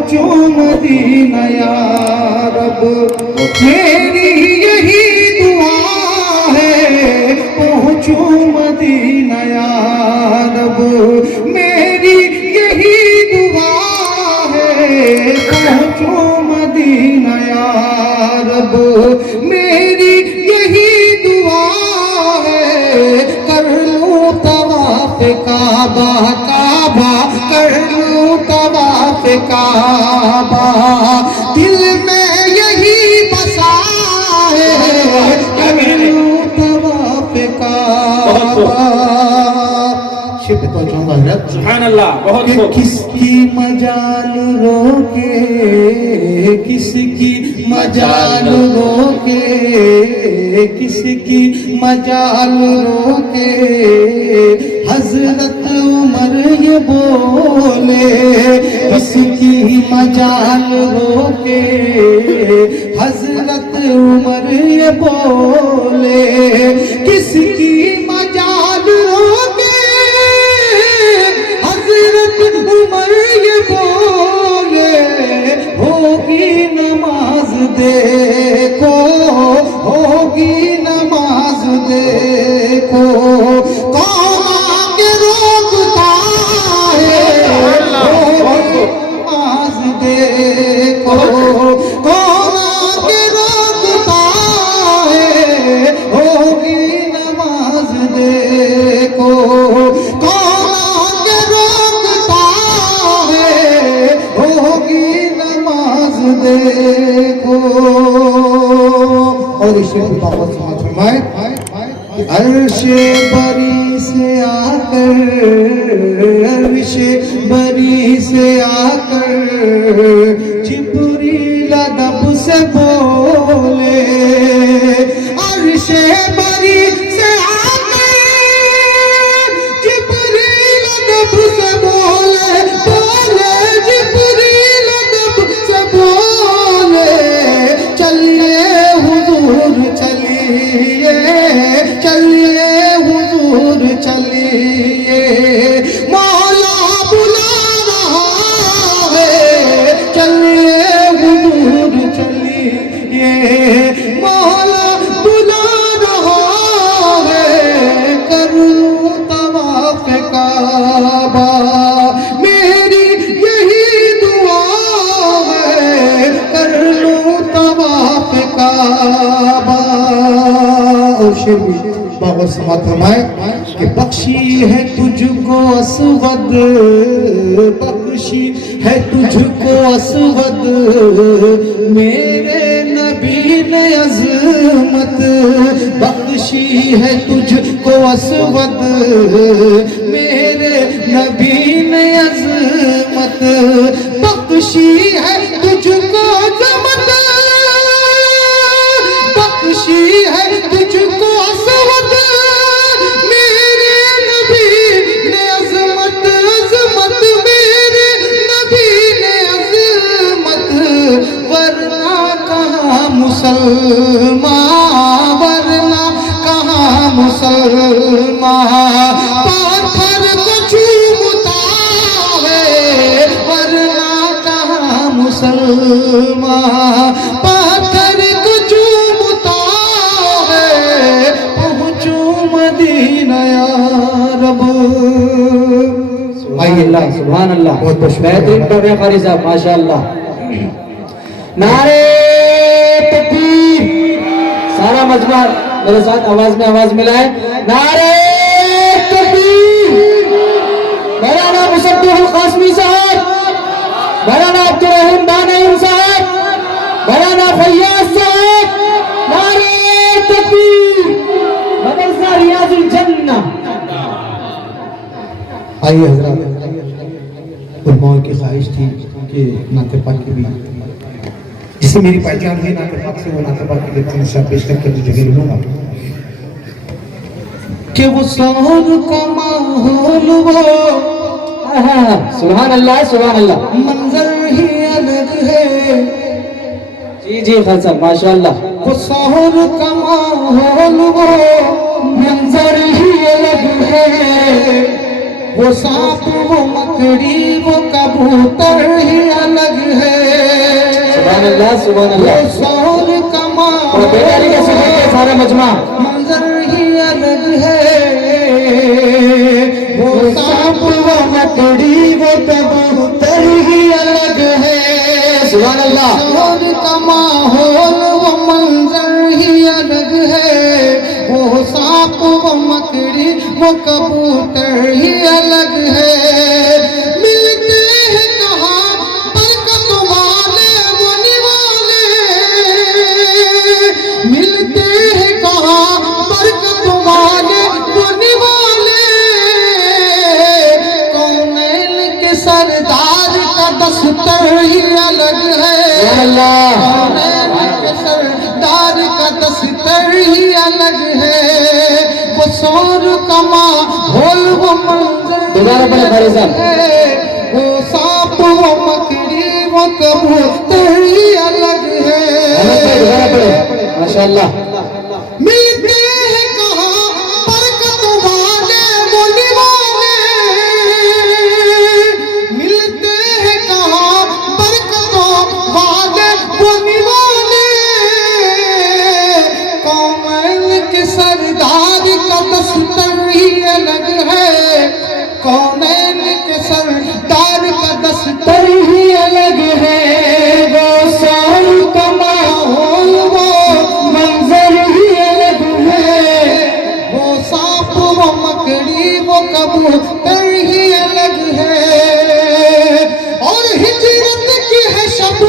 पहुँचूं Medina या रब, मेरी यही दुआ है पहुँचूं मदीना या रब, मेरी यही दुआ है पहुँचूं मदीना या रब, मेरी यही दुआ है कर लूं तवाफ काबा काबा, कर लूं तवाफ काबा, दिल में यही बसा है कर लूं तवाफ काबा। शिप तो चौंगा हजरत सुभान अल्लाह, बहुत खूब। किसकी मजाल रोके, किसकी मजाल रोके, किसकी मजाल रोके, हजरत उमर ये बोले, किसकी मजाल रोके, हजरत उमर ये बोले, किसकी मजाल रोके, हजरत उमर ये बोले, होगी नमाज देखो, होगी नमाज देखो, कौन आके रोकता है, होगी नमाज देखो, कौन आके रोकता है, होगी नमाज देखो, कौन आके रोकता है, होगी नमाज देखो। और इसे वापस फरमाए, अर्शे बरी से आकर, अर्शे बरी से आकर जिब्रील अदब से बोले, अर्शे बरी से आकर जिब्रील अदब से बोले, बोले जिब्रील अदब से बोले, चलिए हुजूर चलिए, चलिए हुजूर चलिए, मौला बुला रहा है, चलिए हुजूर चलिए, मौला बुला रहा है, कर लूं तवाफ काबा, मेरी यही दुआ है कर लूं तवाफ काबा। और शेर भी बाबा समात फरमाए कि बख्शी है तुझको असवद, बख्शी है तुझको असवद, मेरे नबी ने अज़मत, बख्शी है तुझको असवद, मेरे नबी ने अज़मत, बख्शी है तुझको अज़मत, बख्शी है तुझको असवद, मेरे नबी ने अज़मत, अज़मत मेरे नबी ने अज़मत, वरना कहाँ मुसलमान, वरना कहाँ मुसलमान, पाथर को चूमता है, वरना कहाँ मुसलमान, पाथर को चूमता है, पहुँचूं मदीना या रब। अल्लाह सुभान अल्लाह, बहुत बेहतरीन कर रहे हैं कारी साहब, माशाअल्लाह। नारे तकबीर, सारा मजमा मेरे साथ आवाज में आवाज मिलाए, नारे तकबीर। मेरा नाम मुसद्दुल कासमी साहब, मेरा नाम अब्दुल रहीम दानईम साहब, मेरा नाम फैयाज साहब, नारे तकबीर, मदरसा रियाजुल जन्ना। आइए हजरत, उलमाओं की ख्वाहिश थी कि नाते पाक की भी जिससे मेरी पहचान है नाते पाक से, वो नाते पाक की लेकर सब पेश करके तुझे लूंगा कि वो शौर का माहौल, वो सुभान अल्लाह, सुभान अल्लाह, मंजर ही अलग है, जी जी खासा माशाअल्लाह, वो शौर का माहौल, वो मंजर ही अलग है, वो सांप वो मकड़ी वो कबूतर ही अलग सुभान अल्लाह सुभान अल्लाह। वो शौर कमा और बेदारी के सफर के सारा मजमा मंजर ही अलग है, वो सांप वो मकड़ी वो कबूतर ही अलग है। सुभान अल्लाह। शौर का माहौल वो मंजर ही अलग है, वो सांप वो मकड़ी वो कबूतर ही अलग है। मिलते हैं कहाँ बरकत वाले वो निवाले, मिलते हैं कहाँ बरकत वाले वो निवाले। कौनैन के सरदार का दस्तर ही अलग है, कौनैन के सरदार का दस्तर ही अलग है। वो शौर का माहौल वो मंजर दोबारा पढ़े भाई साहब। है, वो सांप वो मकड़ी वो कबूतर ही अलग है। दोबारा पढ़े माशाअल्लाह। मिलते हैं कहाँ बरकत वाले वो निवाले, मिलते हैं कहाँ बरकत वाले वो निवाले। कौमैन के सरदार का दस्तर ही अलग है, कौमैन के सरदार का दस्तर ही अलग है। वो शौर का माहौल वो मंजर ही अलग है, वो सांप वो मकड़ी वो कबूतर ही अलग है। और हिजरत की है शब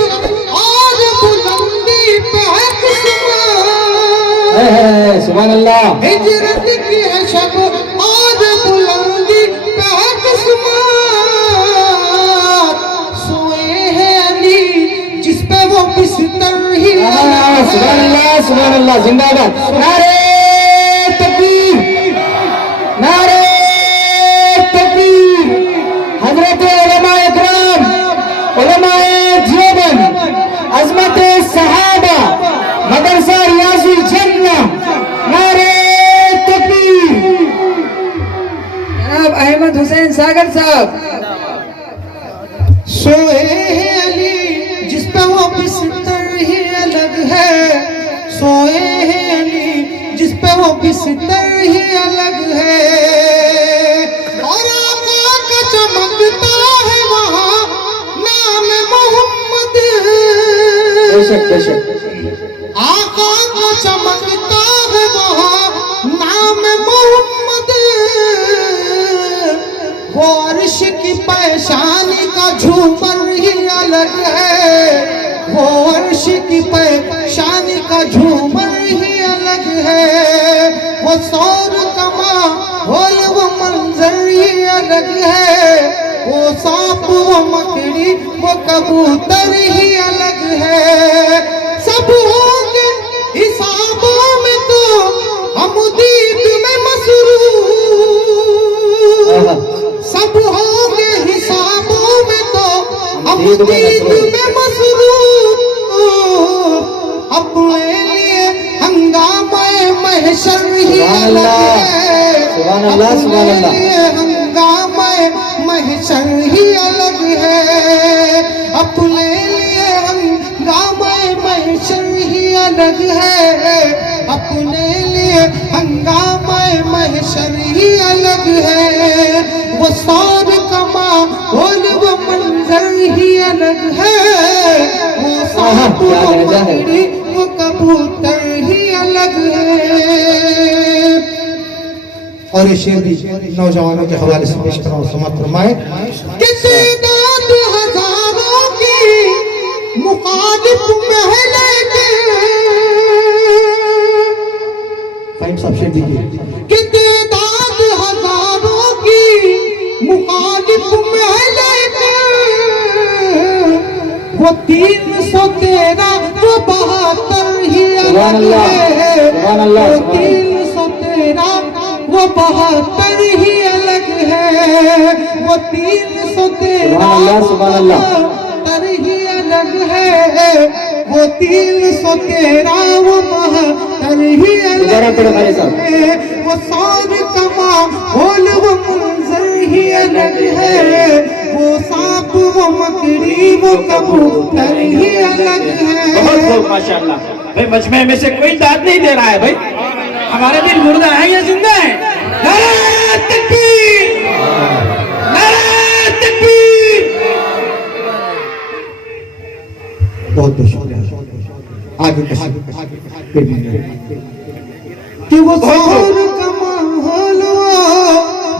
और बुलंदी पे है किस्मत, सुभान अल्लाह। हिजरत की है शब और बुलंदी पे है किस्मत। सोए हैं अली जिस पे वो बिस्तर ही अलग सुभान है। अल्लाह सुभान अल्लाह। जिंदाबाद। नारे तकबीर नारे तकबीर। हजरत उलमाए इकराम उलमाए देवबंद अजमत सहाबा मदरसा रियाजुल जन्नह नारे तकबीर। जनाब अहमद हुसैन सागर साहब। सोए हैं अली जिस पे वो बिस्तर ही अलग है, सोए हैं अली जिस पे वो बिस्तर ही अलग है। और आका का चमकता है वहाँ नाम मोहम्मद, बेशक बेशक। आका का चमकता है वहाँ नाम मोहम्मद। वो अर्श की पेशानी का झूमर ही अलग है, वो अर्श की पेशानी का झूमर ही अलग है। वो शौर का माहौल वो मंजर ही अलग है, वो सांप वो मकड़ी वो कबूतर ही अलग है। सब होंगे हिसाबों में तो हम दीद में मसरूर, सब होंगे हिसाबों में तो हम दीद में मसरूर। अपने लिए हंगामा महशर ही अलग है, सुभान अल्लाह सुभान अपने अल्लाह। लिए हंगामा महशर ही अलग है, अपने लिए हंगामा महशर ही अलग है, अपने लिए हंगामा महशर ही अलग है। वो शौर का माहौल वो मंजर ही अलग है, वो सांप वो मकड़ी वो कबूतर ही अलग है। और ये शेर भी नौजवानों के हवाले से पेश कर रहा हूँ, समाप्त फरमाए। कि तादाद हजारों की मुखालिफ महले के, फाइम साहब शेर दीजिए। कि तादाद हजारों की मुखालिफ महले के, वो 313 वो 72 ही अलग है, वो 313 वो 72 ही अलग है, वो 313 सुभान अल्लाह। 72 ही अलग है, वो 313 वो 72 ही दोबारा अलग पढ़ो भाई साहब। है। वो शौर का माहौल वो मंजर ही अलग है, वो सांप वो मकड़ी वो कबूतर ही अलग बहुत है। खूब माशाल्लाह। भाई मजमे में से कोई दाद नहीं दे रहा है भाई, हमारे दिल मुर्दा है या जिंदा है? नारे तकबीर, नारे तकबीर। बहुत बहुत शुक्रिया। आगे कि वो शोर का माहौल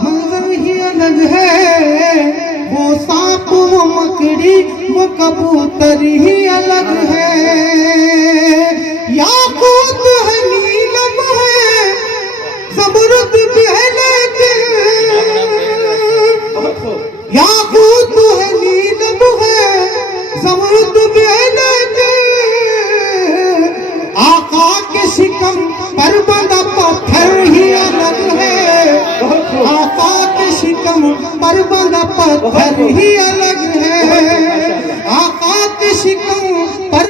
मंजर ही अलग है, वो सांप वो मकड़ी वो कबूतर ही अलग है। याकूत है नीलम है ज़मरुद भी है लेकिन, याकूत है नीलम है ज़मरुद भी है लेकिन, आका के शिकम पर बंधा पत्थर ही अलग है, आका के शिकम पर बंधा पत्थर ही अलग है, आका के शिकम